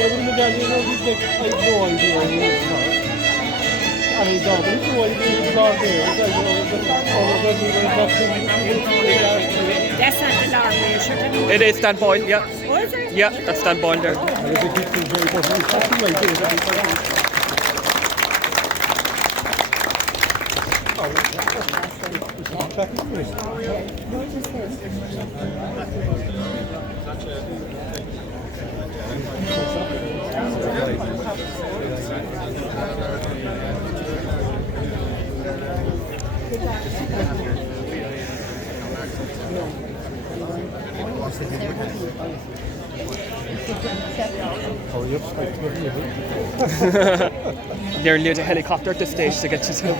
whatever the medallion was, he'd take, I had no idea who it was. And he's got no idea he was on there. It's like, doesn't even That's not the Lord Mayor, sure. It is Stan Boyle, yeah. Oh, is it? Yeah, that's Stan Boyle there. And if it hits him very doesn't he's something like this. They're near the helicopter at this stage to get to the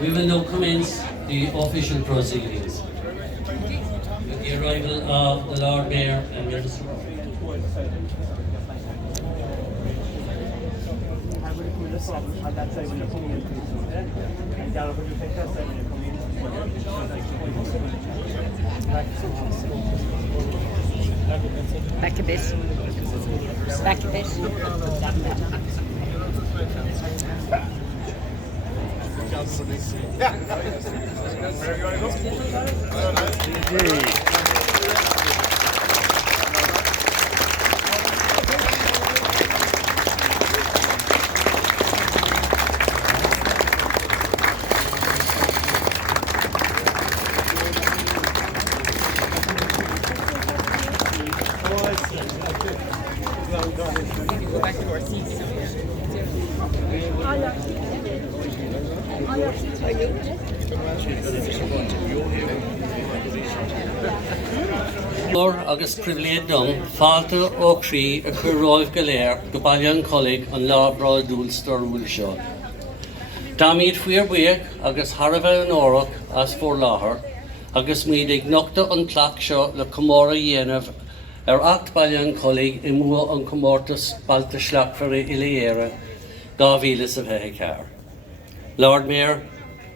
We will now commence the official proceedings with the arrival of the Lord Mayor and Minister. Back a bit. Back a bit. Go back to our seats. Cllr agus priviléadum fáilte ó chrí a chur roimh go léir go Ballincollig an lábhrá dúlstar bhfuil seo. Dámíad faoir buíoch agus Tharbh an órach as fór láthair agus míad ag nochta an Plaque seo le comóra dhéanamh acht Ballincollig I mua an Comhaltas balta sleachfar I léire 2024. Lord Mayor,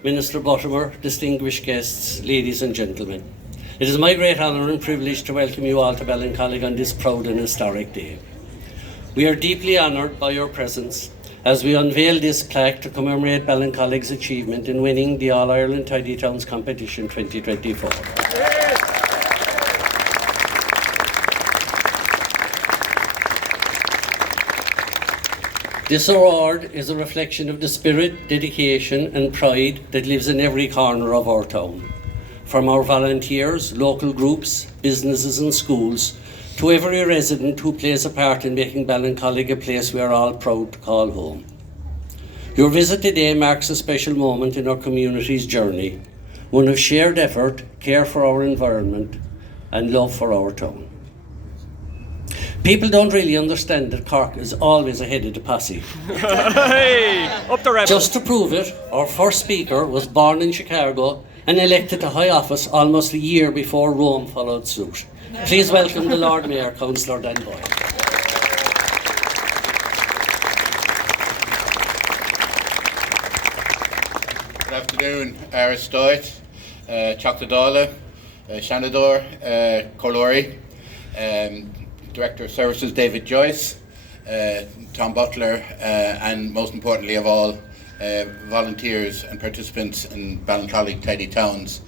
Minister Buttimer, distinguished guests, ladies and gentlemen. It is my great honour and privilege to welcome you all to Ballincollig on this proud and historic day. We are deeply honoured by your presence as we unveil this plaque to commemorate Ballincollig's achievement in winning the All-Ireland Tidiest Towns competition 2024. This award is a reflection of the spirit, dedication and pride that lives in every corner of our town. From our volunteers, local groups, businesses and schools, to every resident who plays a part in making Ballincollig a place we are all proud to call home. Your visit today marks a special moment in our community's journey, one of shared effort, care for our environment and love for our town. People don't really understand that Cork is always ahead of the posse. Hey, up the rebel. Just to prove it, our first speaker was born in Chicago and elected to high office almost a year before Rome followed suit. Please welcome the Lord Mayor, Councillor Dan Boyle. Good afternoon, Aristoid, Choctadála, Shanador, Cllr, Director of Services David Joyce, Tom Butler, and most importantly of all, volunteers and participants in Ballincollig Tidy Towns.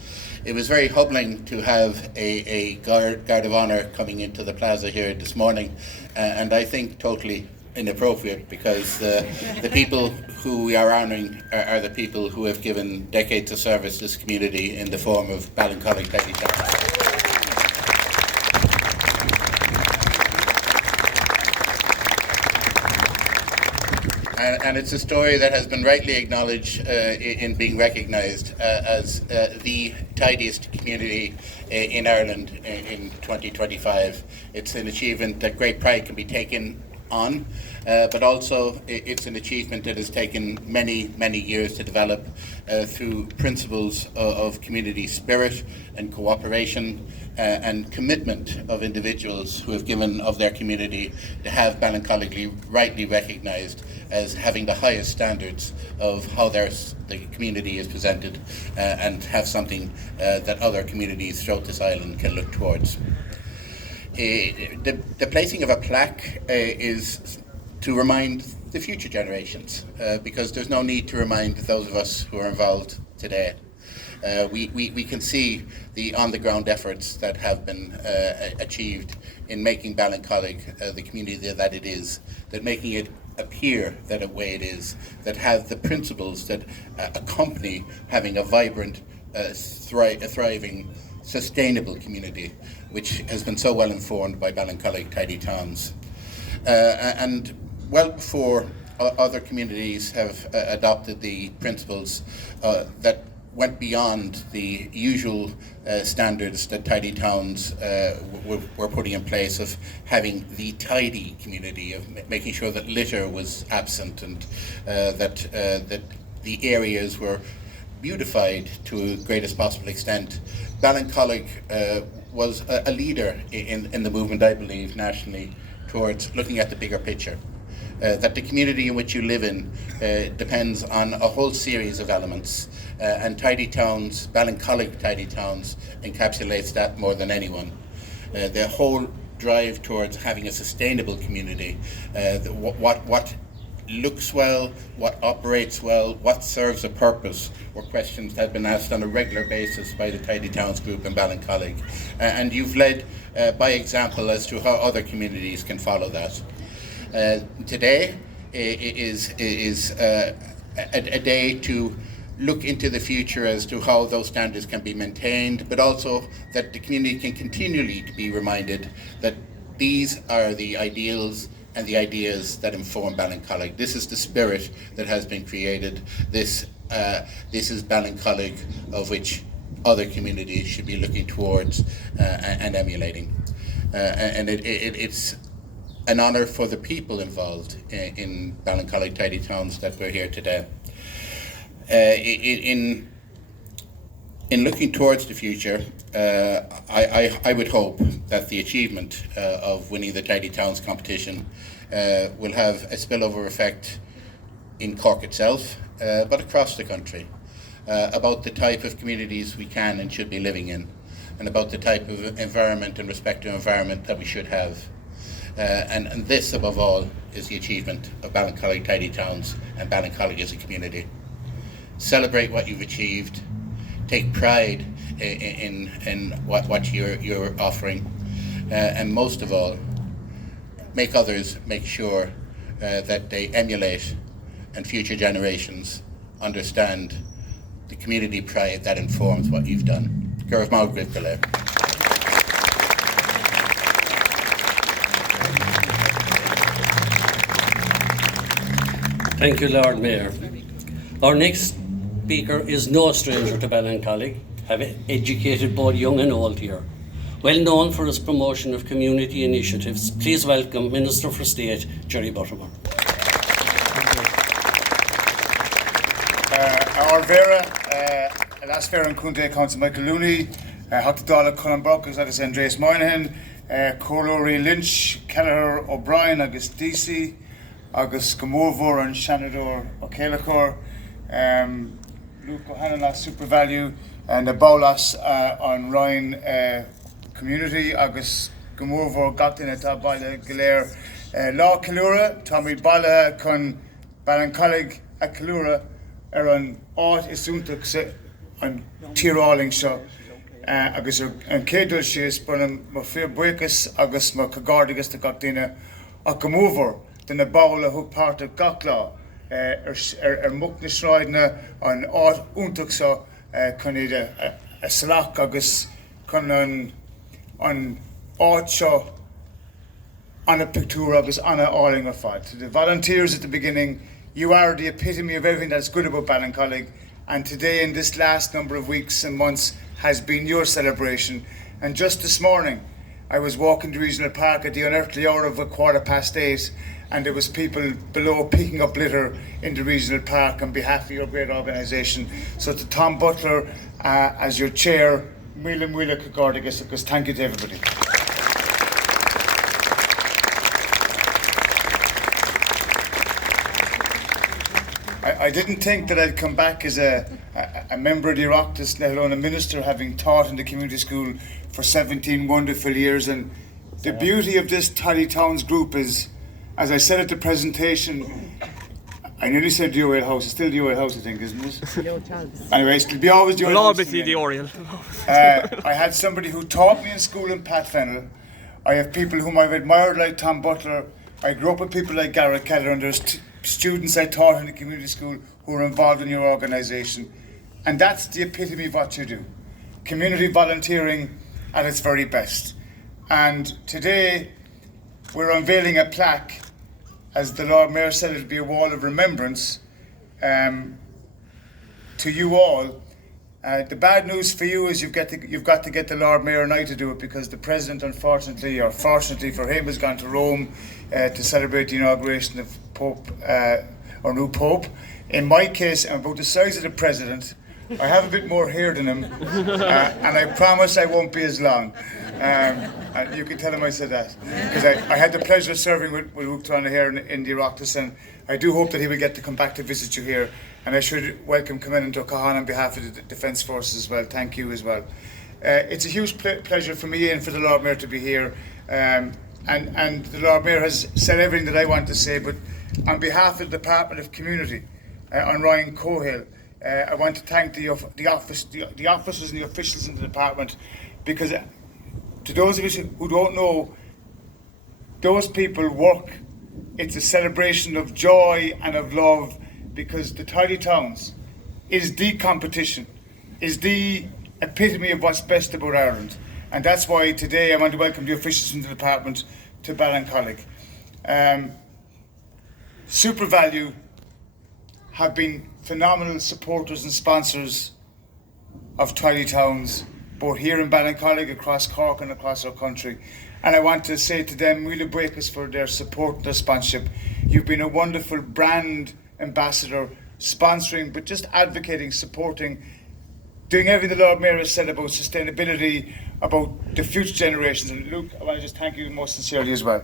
It was very humbling to have a guard of honour coming into the plaza here this morning, and I think totally inappropriate, because the people who we are honouring are the people who have given decades of service to this community in the form of Ballincollig Tidy Town. And it's a story that has been rightly acknowledged in being recognised as the tidiest community in Ireland in 2025. It's an achievement that great pride can be taken on, but also it's an achievement that has taken many, many years to develop through principles of community spirit and cooperation and commitment of individuals who have given of their community to have Ballincollig rightly recognised as having the highest standards of how the community is presented and have something that other communities throughout this island can look towards. The placing of a plaque is to remind the future generations, because there's no need to remind those of us who are involved today. We can see the on-the-ground efforts that have been achieved in making Ballincollig the community that it is, that making it appear that a way it is, that have the principles that accompany having a vibrant, thriving, sustainable community, which has been so well informed by Ballincollig Tidy Towns. And well before other communities have adopted the principles that went beyond the usual standards that tidy towns were putting in place, of having the tidy community, of making sure that litter was absent and that the areas were beautified to the greatest possible extent. Ballincollig was a leader in the movement, I believe, nationally, towards looking at the bigger picture. That the community in which you live in depends on a whole series of elements, and tidy towns, Ballincollig Tidy Towns, encapsulates that more than anyone. The whole drive towards having a sustainable community, what looks well, what operates well, what serves a purpose, were questions that have been asked on a regular basis by the Tidy Towns group in Ballincollig. And you've led by example as to how other communities can follow that. Today is a day to look into the future as to how those standards can be maintained, but also that the community can continually be reminded that these are the ideals and the ideas that inform Ballincollig. This is the spirit that has been created. This is Ballincollig of which other communities should be looking towards and emulating. And it's an honour for the people involved in Ballincollig Tidy Towns that we're here today. In looking towards the future, I would hope that the achievement of winning the Tidy Towns competition will have a spillover effect in Cork itself, but across the country, about the type of communities we can and should be living in, and about the type of environment and respective environment that we should have. And this, above all, is the achievement of Ballincollig Tidy Towns and Ballincollig as a community. Celebrate what you've achieved, take pride in what you're offering, and most of all, make others make sure that they emulate and future generations understand the community pride that informs what you've done. Cllr. Thank you, Lord Mayor. Our next speaker is no stranger to Ballincollig, having educated both young and old here. Well known for his promotion of community initiatives, please welcome Minister for State, Jerry Buttimer. Our Vera, last Vera and Kunde Council Michael Looney, Hoctadala Cullen Brock, agus Andreas Moynihan, Cllr Lynch, Cllr O'Brien, agus DC, agus Gomorvor and Shanador O'Kelachor, Luke O'Hanlon Super Value, and the Bolas on Ryan Community, agus Gomorvor Gatin at Boyle Cllr, Law Cllr, Tommy Bala con Ballincollig a Cllr. An áit is úntaach an tíráling seo agus an cédul sios buna má fir buchas agus má cagardagus de gach duine a go mómhar den na bála thug páirt a gach lá muc na sráidne an áit úntaach seo chun iad a salach agus chun an áit seo anna pictúr agus anna áling ar fad. The volunteers at the beginning, you are the epitome of everything that's good about Ballincollig, and today in this last number of weeks and months has been your celebration. And just this morning I was walking the regional park at the unearthly hour of 8:15, and there was people below picking up litter in the regional park on behalf of your great organisation. So to Tom Butler as your chair, Mila Kagardagus, because thank you to everybody. I didn't think that I'd come back as a member of the Oireachtas, let alone a minister, having taught in the community school for 17 wonderful years. And the beauty of this Tidy Towns group is, as I said at the presentation, I nearly said the Oriel House. It's still the Oriel House, I think, isn't it? Anyway, it'll be always the Oriel House. We'll always be the Oriel. I had somebody who taught me in school in Pat Fennell. I have people whom I've admired like Tom Butler. I grew up with people like Garrett Keller, and there's students I taught in the community school who are involved in your organisation. And that's the epitome of what you do. Community volunteering at its very best. And today we're unveiling a plaque. As the Lord Mayor said, it'll be a wall of remembrance to you all. The bad news for you is you've got to get the Lord Mayor and I to do it, because the President, unfortunately, or fortunately for him, has gone to Rome to celebrate the inauguration of Pope, or new Pope. In my case, I'm about the size of the President. I have a bit more hair than him, and I promise I won't be as long. And you can tell him I said that, because I had the pleasure of serving with Uachtarana here in the Oireachtas, and I do hope that he will get to come back to visit you here. And I should welcome Commandant O'Cahan on behalf of the Defence Forces as well. Thank you as well. It's a huge pleasure for me and for the Lord Mayor to be here. And the Lord Mayor has said everything that I want to say, but on behalf of the Department of Community, on Ryan Cohill, I want to thank the officers and the officials in the department, because to those of us who don't know, those people work. It's a celebration of joy and of love, because the Tidy Towns is the competition, is the epitome of what's best about Ireland. And that's why today I want to welcome the officials from the department to Ballincollig. Super Value have been phenomenal supporters and sponsors of Tidy Towns, both here in Ballincollig, across Cork and across our country. And I want to say to them, Mila Breakers, for their support and their sponsorship. You've been a wonderful brand ambassador, sponsoring, but just advocating, supporting, doing everything the Lord Mayor has said about sustainability, about the future generations. And Luke, I want to just thank you most sincerely as well.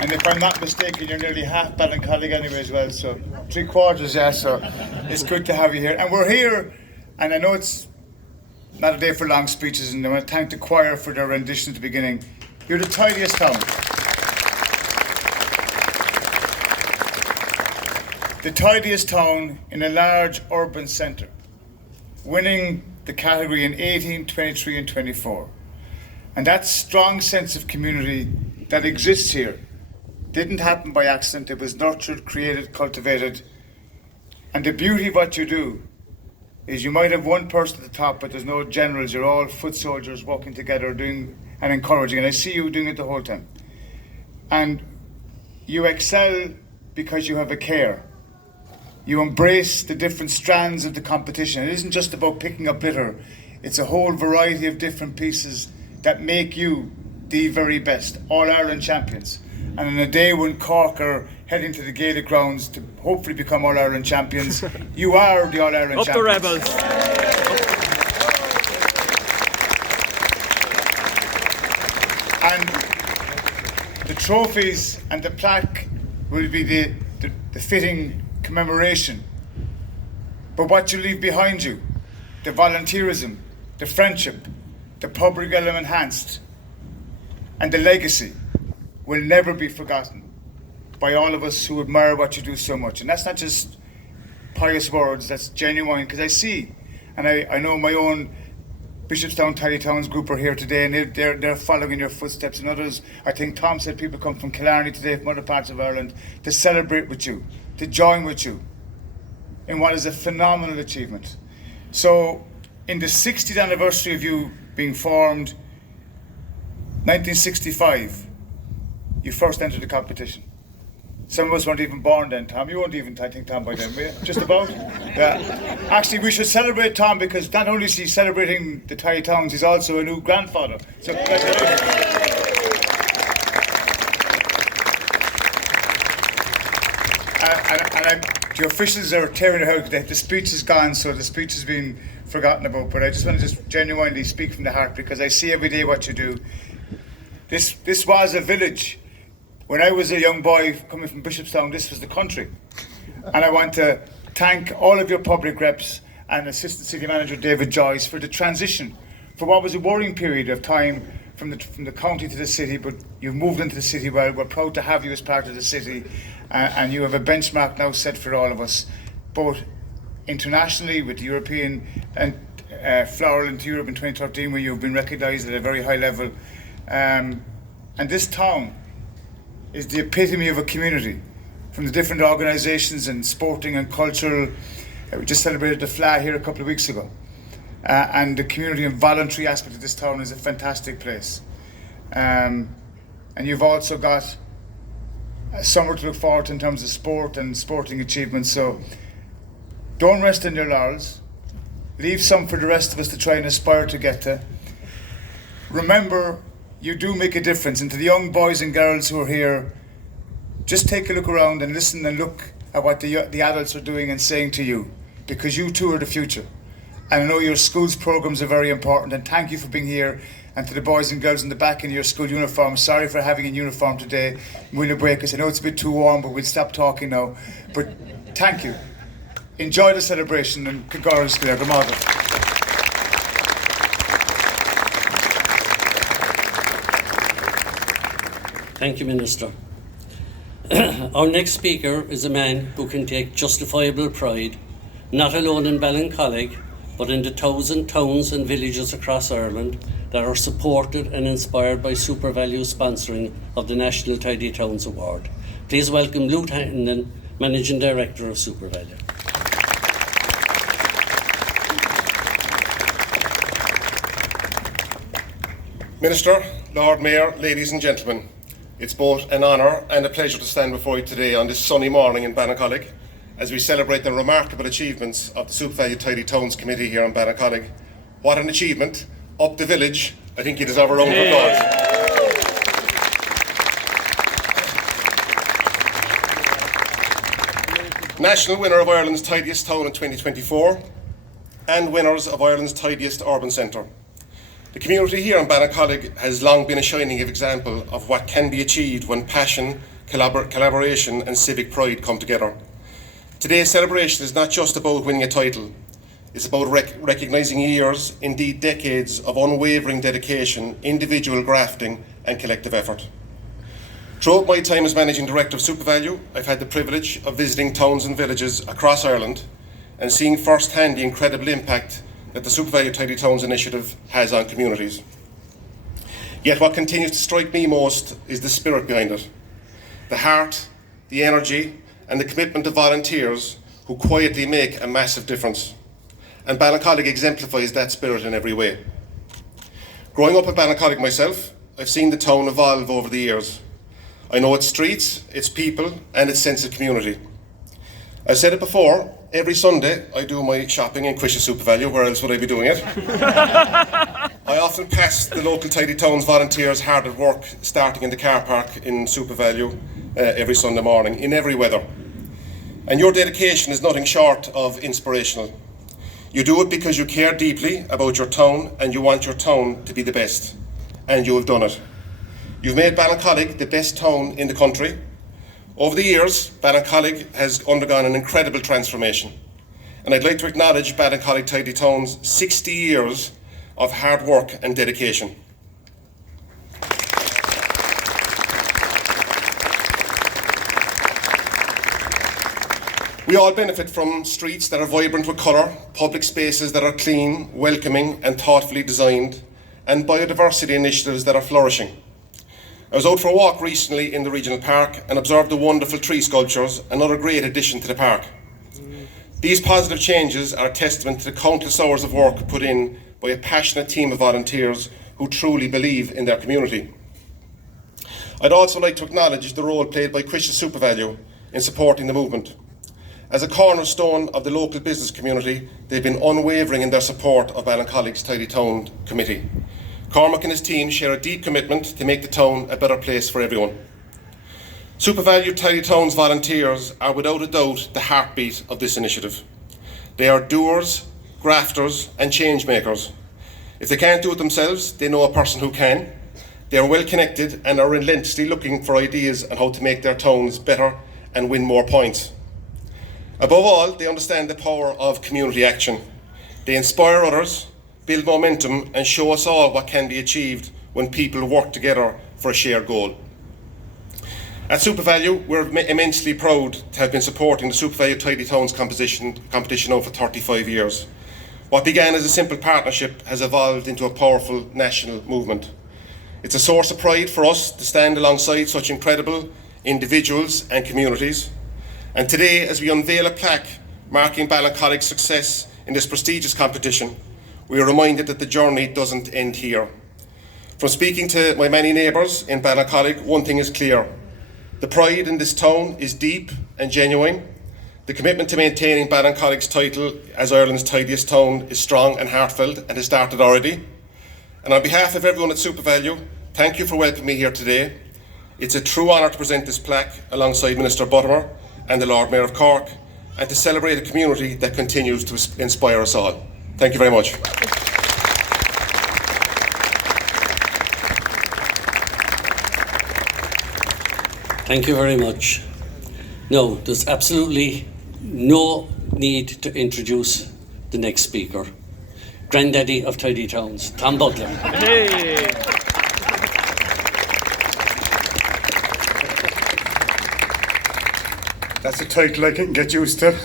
And if I'm not mistaken, you're nearly half Ballincollig anyway as well, so 3/4, yeah, so it's good to have you here. And we're here, and I know it's not a day for long speeches, and I want to thank the choir for their rendition at the beginning. You're the tidiest town. The tidiest town in a large urban centre, winning the category in 18, 23 and 24. And that strong sense of community that exists here didn't happen by accident. It was nurtured, created, cultivated. And the beauty of what you do is you might have one person at the top, but there's no generals. You're all foot soldiers working together, doing and encouraging. And I see you doing it the whole time. And you excel because you have a care. You embrace the different strands of the competition. It isn't just about picking up litter. It's a whole variety of different pieces that make you the very best, All-Ireland champions. And on a day when Cork are heading to the gated grounds to hopefully become All-Ireland champions, you are the All-Ireland Up champions. the Rebels. And the trophies and the plaque will be the fitting commemoration. But what you leave behind you, the volunteerism, the friendship, the public realm enhanced, and the legacy will never be forgotten by all of us who admire what you do so much. And that's not just pious words, that's genuine, because I see, and I know my own Bishopstown, Tidiest Towns group are here today, and they're following in your footsteps, and others, I think Tom said people come from Cllr today, from other parts of Ireland, to celebrate with you, to join with you in what is a phenomenal achievement. So, in the 60th anniversary of you being formed, 1965, you first entered the competition. Some of us weren't even born then, Tom. You weren't even, I think, Tom, by then, were you? Just about? Yeah. Actually, we should celebrate Tom because not only is he celebrating the Tidiest Towns, he's also a new grandfather. So, congratulations. The officials are tearing it out. The speech is gone, so the speech has been forgotten about. But I just want to just genuinely speak from the heart because I see every day what you do. This was a village. When I was a young boy coming from Bishopstown, this was the country. And I want to thank all of your public reps and Assistant City Manager David Joyce for the transition, for what was a worrying period of time from the county to the city, but you've moved into the city well. We're proud to have you as part of the city, and you have a benchmark now set for all of us, both internationally with the European and Floral into Europe in 2013, where you've been recognised at a very high level. And this town is the epitome of a community, from the different organisations and sporting and cultural. We just celebrated the Plaque here a couple of weeks ago. And the community and voluntary aspect of this town is a fantastic place. And you've also got a summer to look forward to in terms of sport and sporting achievements. So don't rest on your laurels. Leave some for the rest of us to try and aspire to get to. Remember, you do make a difference. And to the young boys and girls who are here, just take a look around and listen and look at what the adults are doing and saying to you, because you too are the future. And I know your school's programs are very important, and thank you for being here. And to the boys and girls in the back in your school uniform, sorry for having a uniform today. We'll break us. I know it's a bit too warm, but we'll stop talking now. But thank you. Enjoy the celebration, and Cllr, go Malta. Thank you, Minister. Our next speaker is a man who can take justifiable pride, not alone in Ballincollig, but in the 1,000 towns and villages across Ireland that are supported and inspired by SuperValue sponsoring of the National Tidiest Towns Award. Please welcome Lou Hannon, Managing Director of SuperValue. Minister, Lord Mayor, ladies and gentlemen, it's both an honour and a pleasure to stand before you today on this sunny morning in Ballincollig as we celebrate the remarkable achievements of the SuperValue Tidiest Towns Committee here in Ballincollig. What an achievement. Up the village. I think you deserve a round of applause. National winner of Ireland's Tidiest Town in 2024 and winners of Ireland's Tidiest Urban Centre. The community here in Ballincollig has long been a shining example of what can be achieved when passion, collaboration and civic pride come together. Today's celebration is not just about winning a title, it's about recognising years, indeed decades, of unwavering dedication, individual grafting and collective effort. Throughout my time as Managing Director of SuperValue, I've had the privilege of visiting towns and villages across Ireland and seeing firsthand the incredible impact that the SuperValue Tidiest Towns initiative has on communities. Yet what continues to strike me most is the spirit behind it. The heart, the energy and the commitment of volunteers who quietly make a massive difference. And Ballincollig exemplifies that spirit in every way. Growing up in Ballincollig myself, I've seen the town evolve over the years. I know its streets, its people and its sense of community. I've said it before, every Sunday I do my shopping in Quisha SuperValu, where else would I be doing it? I often pass the local Tidy Towns volunteers hard at work, starting in the car park in SuperValu every Sunday morning, in every weather. And your dedication is nothing short of inspirational. You do it because you care deeply about your town and you want your town to be the best. And you have done it. You've made Ballincollig the best town in the country. Over the years, Ballincollig has undergone an incredible transformation. And I'd like to acknowledge Ballincollig Tidy Town's 60 years of hard work and dedication. We all benefit from streets that are vibrant with colour, public spaces that are clean, welcoming and thoughtfully designed, and biodiversity initiatives that are flourishing. I was out for a walk recently in the regional park and observed the wonderful tree sculptures, another great addition to the park. These positive changes are a testament to the countless hours of work put in by a passionate team of volunteers who truly believe in their community. I'd also like to acknowledge the role played by Quisha SuperValu in supporting the movement. As a cornerstone of the local business community, they've been unwavering in their support of Ballincollig's Tidy Town Committee. Cormac and his team share a deep commitment to make the town a better place for everyone. SuperValu Tidy Towns volunteers are without a doubt the heartbeat of this initiative. They are doers, grafters and change makers. If they can't do it themselves, they know a person who can. They are well connected and are relentlessly looking for ideas on how to make their towns better and win more points. Above all, they understand the power of community action. They inspire others, build momentum and show us all what can be achieved when people work together for a shared goal. At SuperValu, we're immensely proud to have been supporting the SuperValu Tidy Towns competition now for 35 years. What began as a simple partnership has evolved into a powerful national movement. It's a source of pride for us to stand alongside such incredible individuals and communities. And today, as we unveil a plaque marking Ballincollig's success in this prestigious competition, we are reminded that the journey doesn't end here. From speaking to my many neighbours in Ballincollig, one thing is clear. The pride in this town is deep and genuine. The commitment to maintaining Ballincollig's title as Ireland's Tidiest Town is strong and heartfelt and has started already. And on behalf of everyone at SuperValu, thank you for welcoming me here today. It's a true honour to present this plaque alongside Minister Buttimer and the Lord Mayor of Cork, and to celebrate a community that continues to inspire us all. Thank you very much. Thank you very much. No, there's absolutely no need to introduce the next speaker. Granddaddy of Tidy Towns, Tom Butler. Hey. That's a title I can get used to.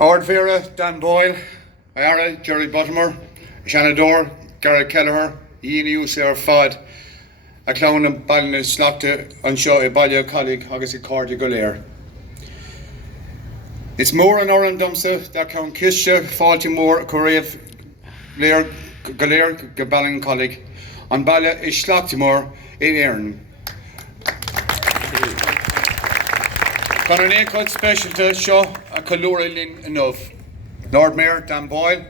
Ard Vera, Dan Boyle, Ira, Jerry Buttimer, Shanador, Gary Cllr, Ian User Fod, a clown and Ballin Slachta, Unshaw, Ballincollig, Agus Cllr. It's more an Oran Dumsa, that Count Kisha, Faltimore, Korev, Cllr, Ballincollig, on Balla is Slachtimore in Erin. Gan an écod specialta seo a Cllr linn enough. Lord Mayor Dan Boyle,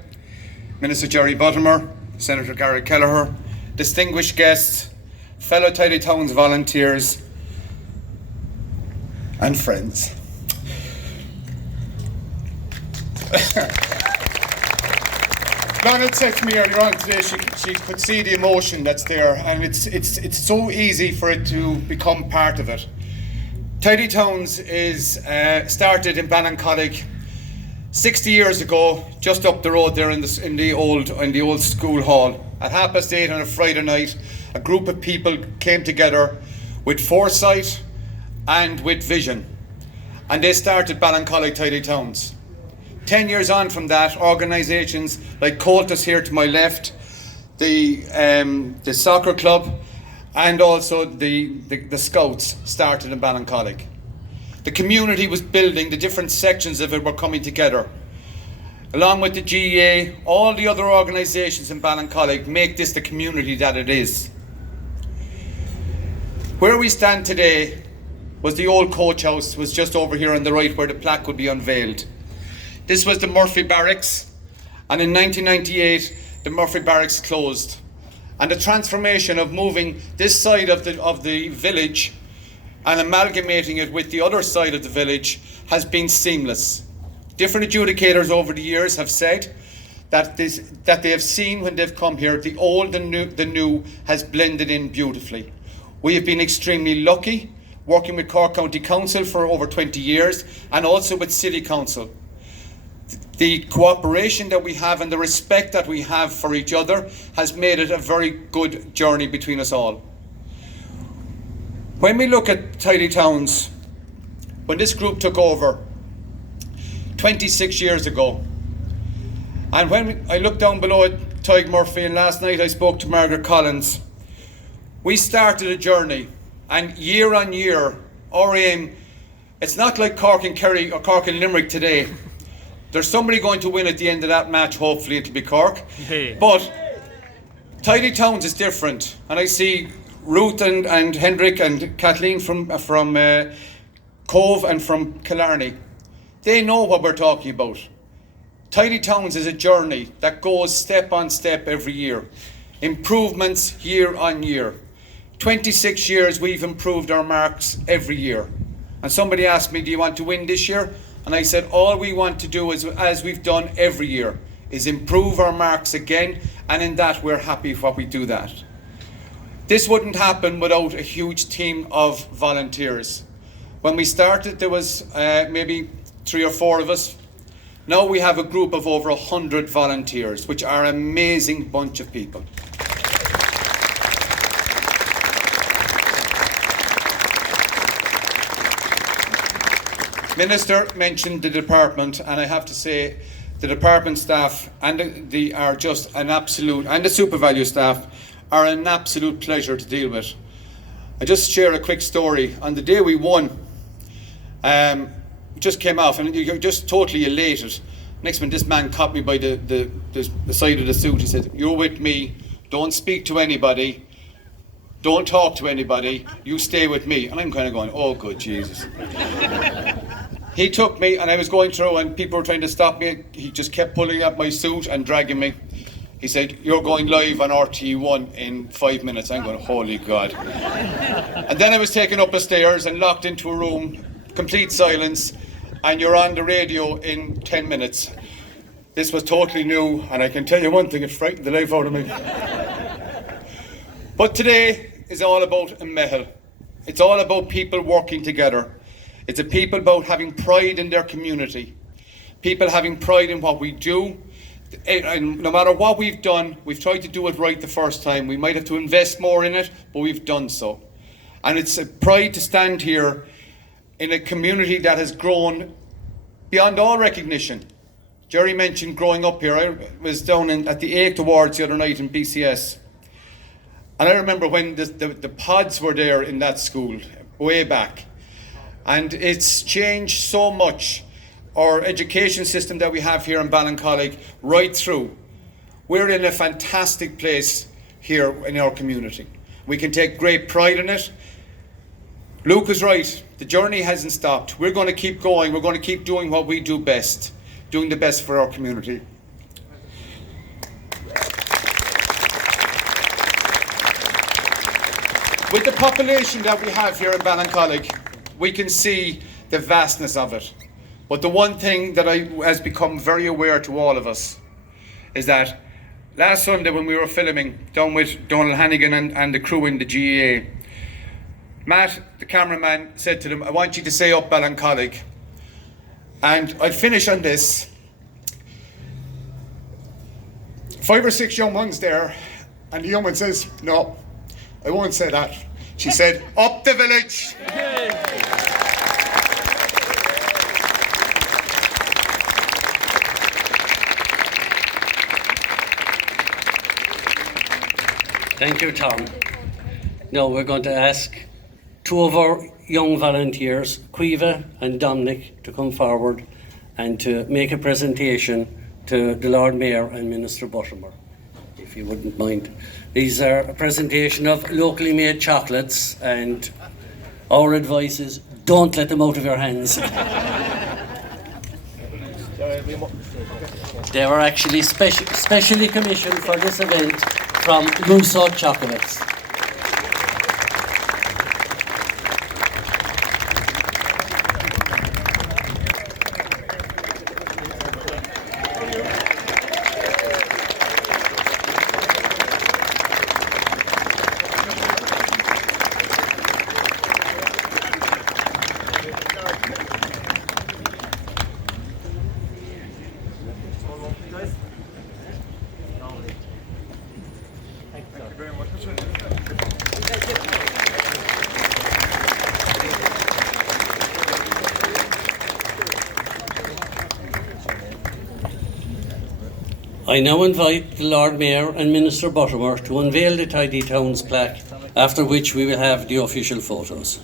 Minister Jerry Buttimer, Senator Gary Cllr, distinguished guests, fellow Tidy Towns volunteers and friends. Lana said to me earlier on today she could see the emotion that's there, and it's so easy for it to become part of it. Tidy Towns is started in Ballincollig 60 years ago, just up the road there in the old school hall. At 8:30 on a Friday night, a group of people came together with foresight and with vision, and they started Ballincollig Tidy Towns. 10 years on from that, organisations like Comhaltas here to my left, the soccer club, and also the scouts started in Ballincollig. The community was building, the different sections of it were coming together. Along with the GEA, all the other organisations in Ballincollig make this the community that it is. Where we stand today was the old coach house, was just over here on the right where the plaque would be unveiled. This was the Murphy Barracks, and in 1998 the Murphy Barracks closed. And the transformation of moving this side of the village and amalgamating it with the other side of the village has been seamless. Different adjudicators over the years have said that they have seen when they've come here, the old and the new has blended in beautifully. We have been extremely lucky working with Cork County Council for over 20 years and also with City Council. The cooperation that we have and the respect that we have for each other has made it a very good journey between us all. When we look at Tidy Towns, when this group took over 26 years ago, and when I looked down below at Tig Murphy, and last night I spoke to Margaret Collins, we started a journey, and year on year our aim, it's not like Cork and Kerry or Cork and Limerick today. There's somebody going to win at the end of that match, hopefully it'll be Cork. Hey. But Tidy Towns is different, and I see Ruth and Hendrik and Kathleen from Cove and from Cllr. They know what we're talking about. Tidy Towns is a journey that goes step on step every year. Improvements year on year. 26 years we've improved our marks every year. And somebody asked me, do you want to win this year? And I said, all we want to do is, as we've done every year, is improve our marks again, and in that we're happy if we do that. This wouldn't happen without a huge team of volunteers. When we started there was maybe 3 or 4 of us. Now we have a group of over 100 volunteers, which are an amazing bunch of people. Minister mentioned the department, and I have to say the department staff and are just an absolute, and the SuperValue staff are an absolute pleasure to deal with. I just share a quick story. On the day we won, just came off and you're just totally elated. Next minute this man caught me by the side of the suit. He said, you're with me, don't speak to anybody, don't talk to anybody, you stay with me. And I'm kind of going, oh good Jesus. He took me and I was going through and people were trying to stop me. He just kept pulling up my suit and dragging me. He said, you're going live on RTE1 in 5 minutes. I'm going, holy God. And then I was taken up the stairs and locked into a room, complete silence, and you're on the radio in 10 minutes. This was totally new, and I can tell you one thing, it frightened the life out of me. But today is all about a mehel. It's all about people working together. It's a people about having pride in their community. People having pride in what we do. And no matter what we've done, we've tried to do it right the first time. We might have to invest more in it, but we've done so. And it's a pride to stand here in a community that has grown beyond all recognition. Jerry mentioned growing up here. I was down at the 8th Awards the other night in BCS. And I remember when the pods were there in that school, way back. And it's changed so much. Our education system that we have here in Ballincollig, right through. We're in a fantastic place here in our community. We can take great pride in it. Luke is right, the journey hasn't stopped. We're going to keep going, we're going to keep doing what we do best, doing the best for our community. With the population that we have here in Ballincollig, we can see the vastness of it. But the one thing that has become very aware to all of us is that last Sunday when we were filming down with Donald Hannigan and the crew in the GEA, Matt, the cameraman, said to them, I want you to say up Ballincollig. And I'll finish on this. 5 or 6 young ones there, and the young one says, no, I won't say that. She said, up the village. Thank you, Tom. Now we're going to ask two of our young volunteers, Quiva and Dominic, to come forward and to make a presentation to the Lord Mayor and Minister Buttimer, if you wouldn't mind. These are a presentation of locally made chocolates, and our advice is don't let them out of your hands. They were actually specially commissioned for this event from Luso Chocolates. I now invite the Lord Mayor and Minister Buttimer to unveil the Tidy Towns plaque, after which we will have the official photos.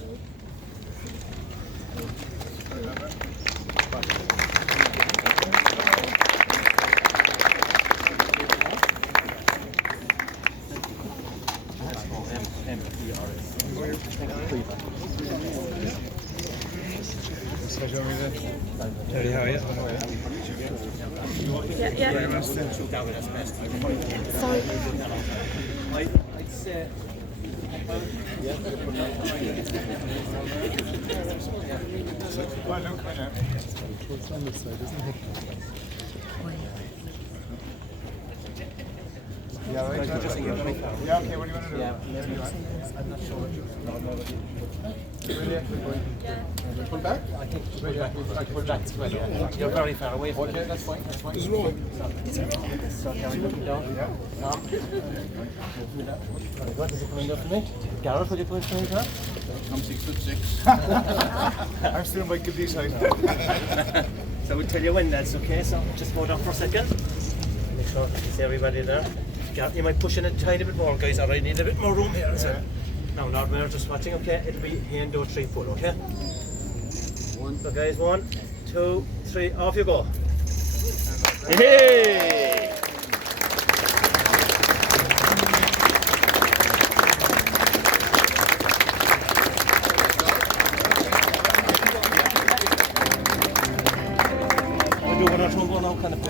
Pull back? I think pull back. You're very far away from it. Okay, that's fine. Is it rolling? So can we look it down? Yeah. What is it coming up for me? Gareth, will you put it for me, Gareth? I'm 6'6". I'm still Michael D side. So we'll tell you when that's okay, so just hold on for a second. Make sure you see everybody there. Gareth, you might push in a tiny bit more, guys. I need a bit more room here. So. Now, Lord Mayor, just watching, okay? It'll be hand, 2, 3, pull, okay? So guys, 1, 2, 3, off you go. Hey! I'll do 1 or 2 more now, can I put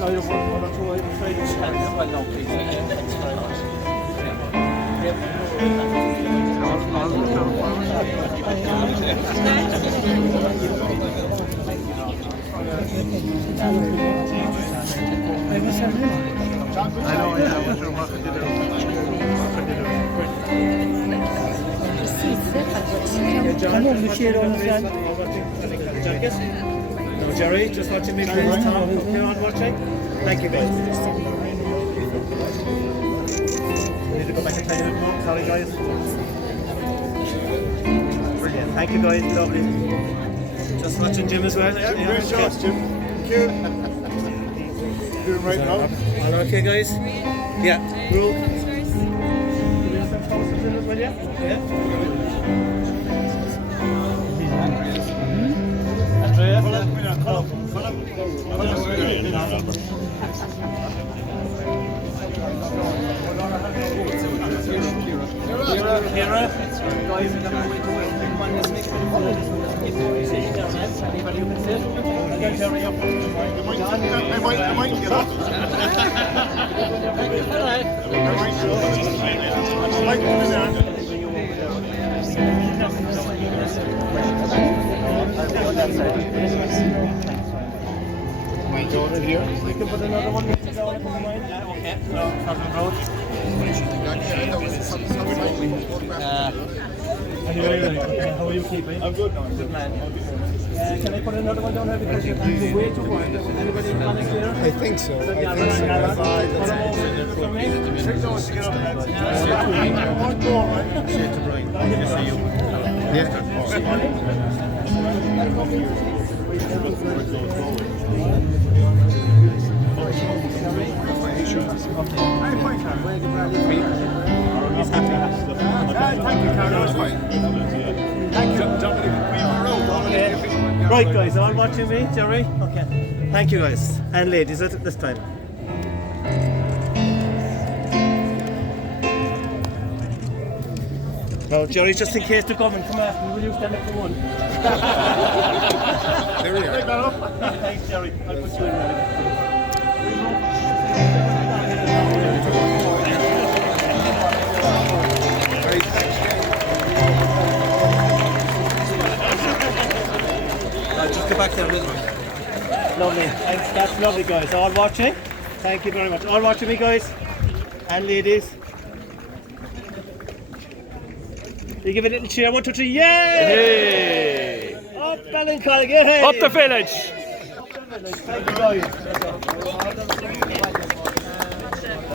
either 1 or 2 either side? Well, no, please. Thanks very much. No, Jerry, just watching me, please. Tom, you're on watching. Thank you, guys. Need to go back a tiny bit more. Sorry, guys. Brilliant. Thank you, guys. Lovely. Just watching Jim as well. Yeah, Great shots, Jim. Thank you. Doing right now. All okay, guys? Yeah. Rule. Yeah. Andrea, come Kira, guys, we're going to wait to pick one this week. Anybody who can sit? Again, Jerry, up. I might get up. My daughter here. We can put another one down if you mind. Yeah, okay. No, Southern Road. Anyway, how are you keeping? I'm good now. Good man. Can I put another one down here because you're way too wide? Anybody volunteer? I think so. One more, right? Shade to Brian. Good to see you. Yeah. Okay. just happy. Thank you, Carol. That was fine. Thank you. Right, guys, all watching me, Jerry? Okay. Thank you, guys. And ladies at this time. Now, Jerry, just in case the government come after me, will you stand up for one? There we are. Thanks, Jerry. I'll put you in there. Just go back there a little bit. Lovely. That's lovely, guys. All watching? Thank you very much. All watching me, guys? And ladies? You give it a little cheer. 1, 2, 3. Yay! Hey! Up Ballincollig, yay! Up the village! Thank you, guys.